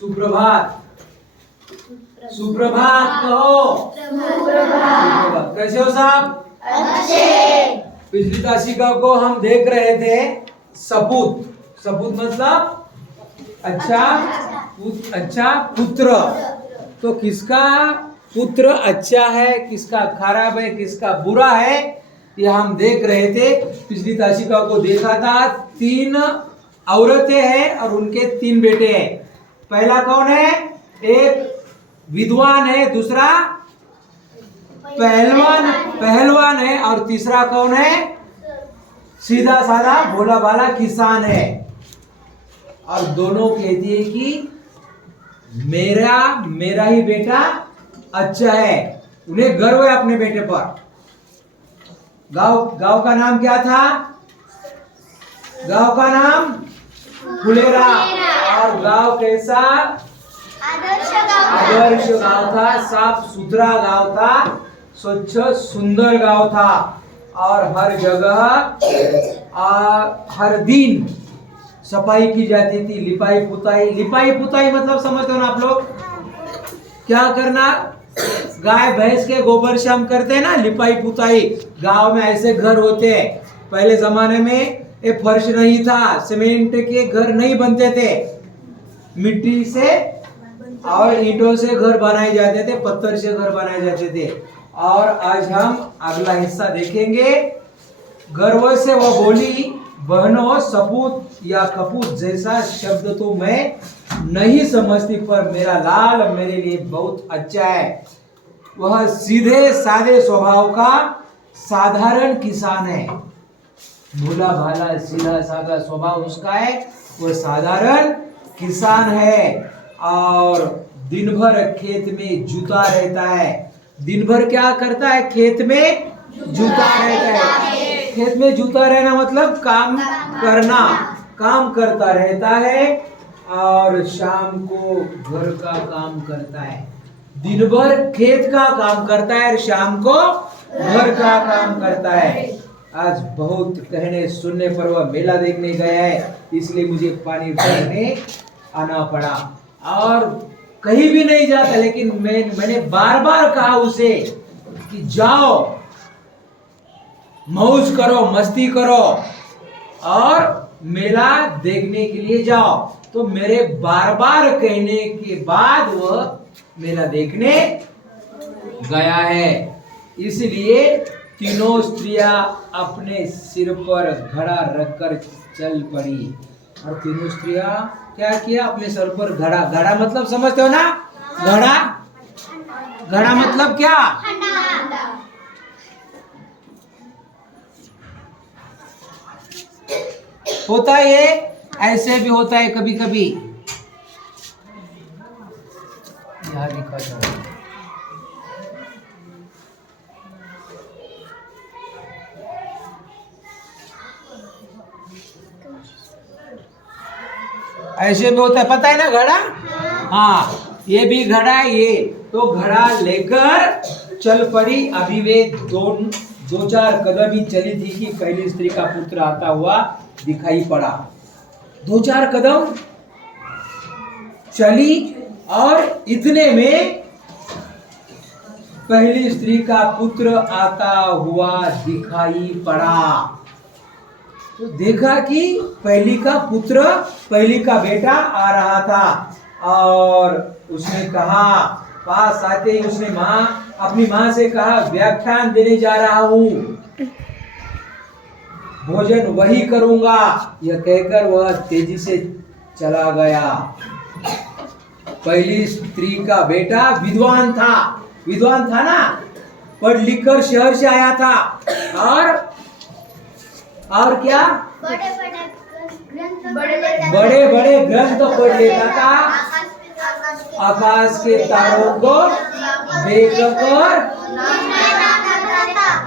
सुप्रभात। सुप्रभात कहो। सुप्रभात। कैसे हो साहब? अच्छे। पिछली ताशिका को हम देख रहे थे सपूत। सपूत मतलब अच्छा अच्छा पुत्र। तो किसका पुत्र अच्छा है, किसका खराब है, किसका बुरा है, ये हम देख रहे थे। पिछली ताशिका को देखा था 3 औरतें हैं और उनके 3 बेटे हैं। पहला कौन है? एक विद्वान है, दूसरा पहलवान है और तीसरा कौन है? सीधा साधा भोला भाला किसान है। और दोनों कहती है कि मेरा ही बेटा अच्छा है। उन्हें गर्व है अपने बेटे पर। गांव का नाम क्या था? गांव का नाम फुलेरा। और गांव कैसा? आदर्श गांव था, साफ सुथरा गांव था, स्वच्छ सुंदर गांव था। और हर जगह हर दिन सफाई की जाती थी, लिपाई पुताई मतलब समझते हो ना आप लोग? क्या करना? गाय भैंस के गोबर से हम करते हैं ना लिपाई पुताई। गांव में ऐसे घर होते हैं। पहले जमाने में ये फर्श नहीं था, सीमेंट के घर नहीं बनते थे, मिट्टी से और ईंटों से घर बनाए जाते थे, पत्थर से घर बनाए जाते थे। और आज हम अगला हिस्सा देखेंगे। गर्व से वह बोली, बहनों सपूत या कपूत जैसा शब्द तो मैं नहीं समझती, पर मेरा लाल मेरे लिए बहुत अच्छा है। वह सीधे साधे स्वभाव का साधारण किसान है। भोला भाला सीधा साधा स्वभाव उसका है, वह साधारण किसान है। और दिन भर खेत में जुता रहता है। दिन भर क्या करता है? खेत में जुता रहता है। खेत में जुता रहना मतलब काम करना, काम करता रहता है और शाम को घर का काम करता है। दिन भर खेत का काम करता है और शाम को घर का काम करता है। आज बहुत कहने सुनने पर वह मेला देखने गया है, इसलिए मुझे पानी भरने आना पड़ा। और कहीं भी नहीं जाता, लेकिन मैंने बार बार कहा उसे कि जाओ, मौज करो, मस्ती करो और मेला देखने के लिए जाओ। तो मेरे बार बार कहने के बाद वह मेला देखने गया है। इसलिए तीनों स्त्रियां अपने सिर पर घड़ा रखकर चल पड़ी। और तीनों स्त्रियां क्या किया? अपने सर पर घड़ा मतलब समझते हो ना? घड़ा मतलब क्या? होता है ये, ऐसे भी होता है कभी कभी। यहाँ लिखा था ऐसे भी होता है, पता है ना घड़ा? हाँ, ये भी घड़ा है। ये तो घड़ा लेकर चल पड़ी। अभी वे दो चार कदम ही चली थी कि पहली स्त्री का पुत्र आता हुआ दिखाई पड़ा। 2-4 कदम चली और इतने में पहली स्त्री का पुत्र आता हुआ दिखाई पड़ा। तो देखा कि पहली का बेटा आ रहा था। और उसने कहा, पास आते ही उसने अपनी माँ से कहा, व्याख्यान देने जा रहा हूँ, भोजन वही करूंगा। यह कहकर वह तेजी से चला गया। पहली स्त्री का बेटा विद्वान था ना, पढ़ लिख कर शहर से आया था। और क्या? बड़े बड़े ग्रंथ पढ़ लेता था, आकाश के तारों को देखकर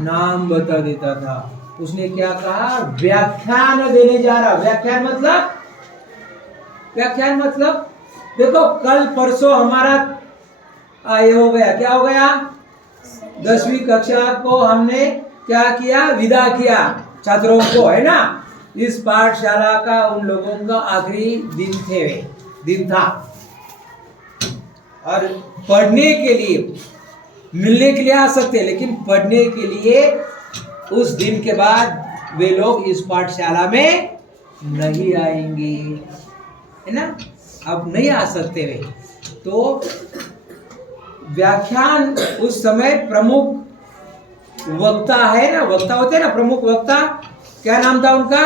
नाम बता देता था। उसने क्या कहा? व्याख्यान देने जा रहा। व्याख्यान मतलब देखो, कल परसों हमारा ये हो गया, क्या हो गया? 10वीं कक्षा को हमने क्या किया? विदा किया छात्रों को, है ना? इस पाठशाला का उन लोगों का आखिरी दिन था। और पढ़ने के लिए, मिलने के लिए आ सकते हैं, लेकिन पढ़ने के लिए उस दिन के बाद वे लोग इस पाठशाला में नहीं आएंगे, है ना। अब नहीं आ सकते वे। तो व्याख्यान उस समय प्रमुख वक्ता है ना, वक्ता होते हैं ना, प्रमुख वक्ता, क्या नाम था उनका,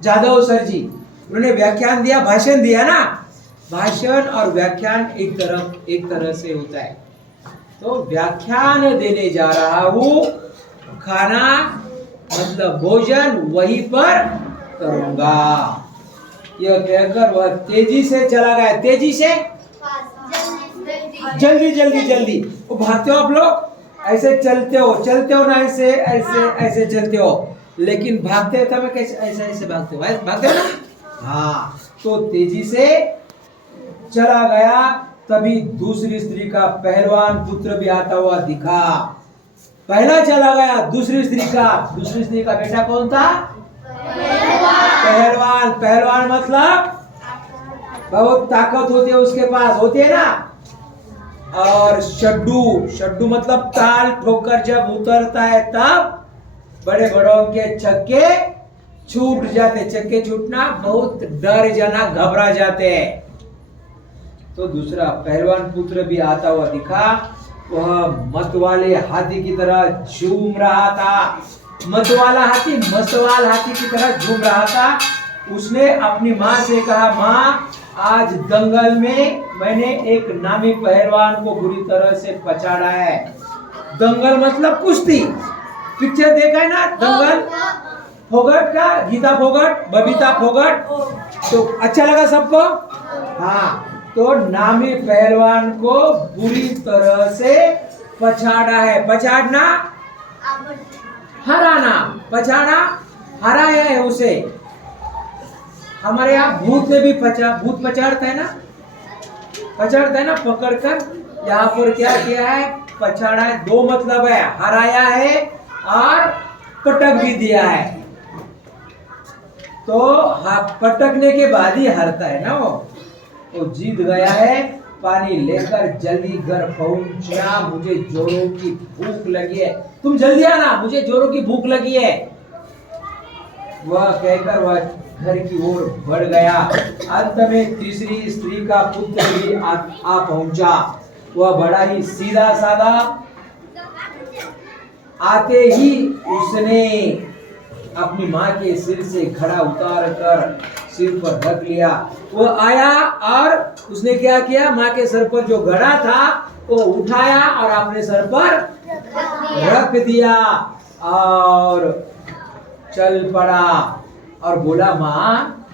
जादव सर जी। उन्होंने व्याख्यान दिया, भाषण दिया ना। भाषण और व्याख्यान एक तरह से होता है। तो व्याख्यान देने जा रहा हूं, खाना मतलब भोजन वहीं पर करूंगा, यह कहकर वह तेजी से चला गया। तेजी से, जल्दी जल्दी जल्दी। वो भागते हो आप लोग, ऐसे चलते हो ना, ऐसे ऐसे ऐसे चलते हो, लेकिन भागते समय कैसे, ऐसे ऐसे भागते हो ना। हाँ, तो तेजी से चला गया। तभी दूसरी स्त्री का पहलवान पुत्र भी आता हुआ दिखा। पहला चला गया, दूसरी स्त्री का बेटा कौन था, पहलवान। पहलवान मतलब बहुत ताकत होती है उसके पास, होती है ना। और शड्डू मतलब ताल ठोकर जब उतरता है तब बड़े बड़ों के छक्के छूट जाते। छक्के छूटना बहुत डर जाना, घबरा जाते हैं। तो दूसरा पहलवान पुत्र भी आता हुआ दिखा। वह मतवाले हाथी की तरह झूम रहा था। मतवाला हाथी, मसवाल हाथी की तरह झूम रहा था। उसने अपनी माँ से कहा, माँ आज दंगल में मैंने एक नामी पहलवान को बुरी तरह से पछाड़ा है। दंगल मतलब कुश्ती, पिक्चर देखा है ना दंगल, फोगट का, गीता फोगट, बबीता फोगट। तो अच्छा लगा सबको। हाँ, तो नामी पहलवान को बुरी तरह से पछाड़ा है। पछाड़ना, हराना, पछाड़ा, हराया है उसे। हमारे यहाँ भूत में भी भूत पछाड़ता है ना, पकड़कर। यहाँ पर क्या किया है, पछाड़ा है। दो मतलब है, हराया है और पटक भी दिया है। तो पटकने के बाद ही हारता है ना वो जीत गया है। पानी लेकर जल्दी घर पहुंचा, मुझे जोरों की भूख लगी है। तुम जल्दी आना, मुझे जोरों की भूख लगी है। वह कहकर वह घर की ओर बढ़ गया। अंत में तीसरी स्त्री का पुत्र भी आ पहुंचा। वह बड़ा ही सीधा साधा। आते ही उसने अपनी माँ के सिर से घड़ा उतार कर सिर पर रख लिया। वो आया और उसने क्या किया, माँ के सर पर जो घड़ा था वो उठाया और अपने सर पर रख दिया और चल पड़ा और बोला, माँ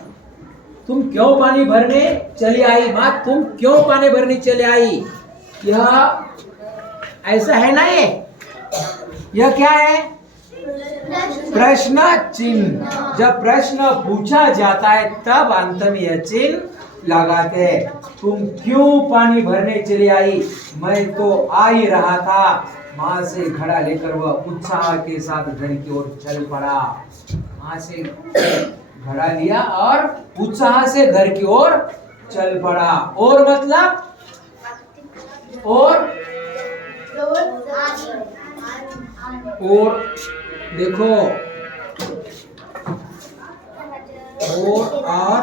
तुम क्यों पानी भरने चली आई? माँ तुम क्यों पानी भरने चले आई? यह ऐसा है ना, यह क्या है? प्रश्न चिन्ह। जब प्रश्न पूछा जाता है तब अंत में यह चिन्ह लगाते हैं। तुम क्यों पानी भरने चली आई? मैं तो आ ही रहा था। माँ से घड़ा लेकर वह उत्साह के साथ घर की ओर चल पड़ा। माँ से घड़ा लिया और उत्साह से घर की ओर चल पड़ा। और मतलब और देखो, और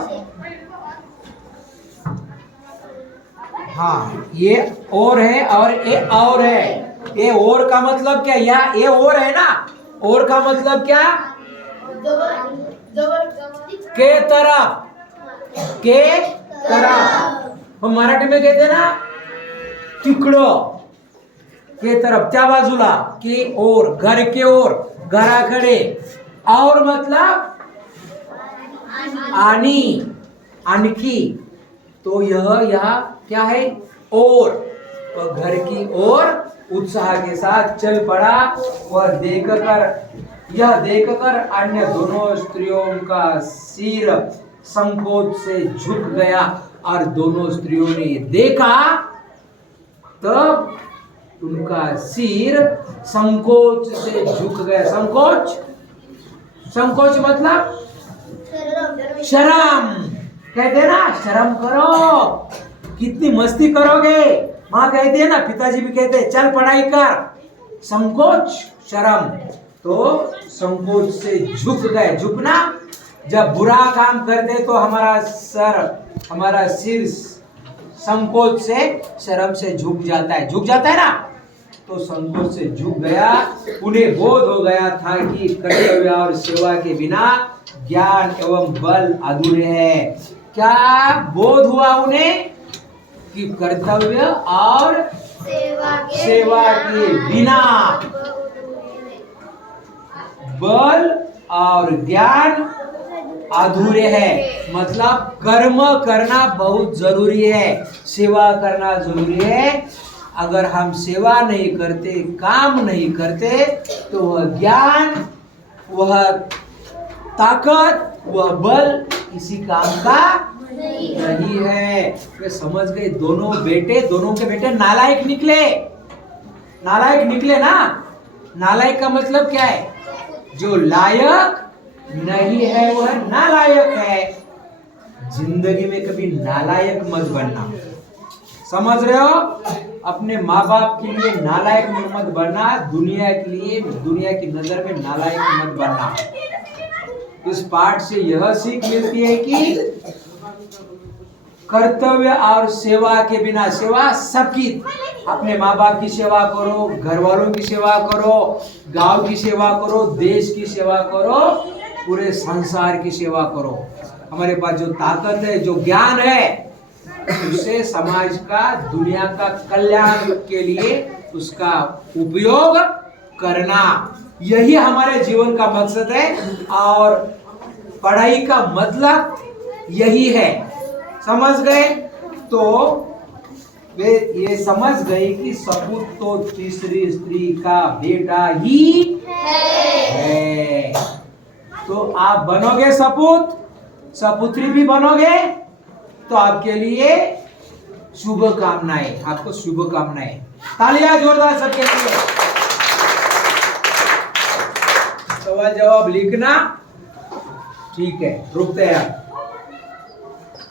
हाँ, ये और है और ये और है। ये और का मतलब क्या? ये और है ना, और का मतलब क्या? के तरफ। हम मराठी में कहते हैं ना, तिकडं, के तरफ, त्या बाजूला, के और, घर के ओर, घराकडे। और मतलब आणि, आणखी। तो यह क्या है? और। तो घर की ओर उत्साह के साथ चल पड़ा। यह देखकर अन्य दोनों स्त्रियों का सिर संकोच से झुक गया और दोनों स्त्रियों ने देखा तब उनका सिर संकोच से झुक गया। संकोच मतलब शर्म, कहते हैं ना, शर्म करो। कितनी मस्ती करोगे। माँ कहती है ना, पिताजी भी कहते हैं चल पढ़ाई कर, संकोच शर्म, तो संकोच से झुक गए। झुकना, जब बुरा काम करते तो हमारा सिर संकोच से, शर्म से झुक जाता है, झुक जाता है ना, तो संकोच से झुक गया। उन्हें बोध हो गया था कि कर्तव्य और सेवा के बिना ज्ञान एवं बल अधूरे हैं। क्या बोध हुआ उन्हें? कि कर्तव्य और सेवा के बिना बल और ज्ञान अधूरे हैं। मतलब कर्म करना बहुत जरूरी है, सेवा करना जरूरी है। अगर हम सेवा नहीं करते, काम नहीं करते, तो वह ज्ञान, वह ताकत, वह बल किसी काम का नहीं है। वे समझ गए। दोनों के बेटे नालायक निकले। नालायक निकले ना। नालायक का मतलब क्या है? जो लायक नहीं है वह नालायक है। जिंदगी में कभी नालायक मत बनना, समझ रहे हो? अपने माँ बाप के लिए नालायक मत बनना, दुनिया के लिए, दुनिया की नजर में नालायक मत बनना। इस पाठ से यह सीख मिलती है कि कर्तव्य और सेवा के बिना, सेवा सबकी, अपने माँ बाप की सेवा करो, घर वालों की सेवा करो, गांव की सेवा करो, देश की सेवा करो, पूरे संसार की सेवा करो। हमारे पास जो ताकत है, जो ज्ञान है, उससे समाज का, दुनिया का कल्याण के लिए उसका उपयोग करना, यही हमारे जीवन का मकसद है। और पढ़ाई का मतलब यही है। समझ गए? तो वे ये समझ गए कि सपूत तो तीसरी स्त्री का बेटा ही है। तो आप बनोगे सपूत, सपुत्री भी बनोगे, तो आपके लिए शुभकामनाएं, आपको शुभकामनाएं। तालियां जोरदार सबके लिए। सवाल जवाब लिखना, ठीक है, रुकते हैं।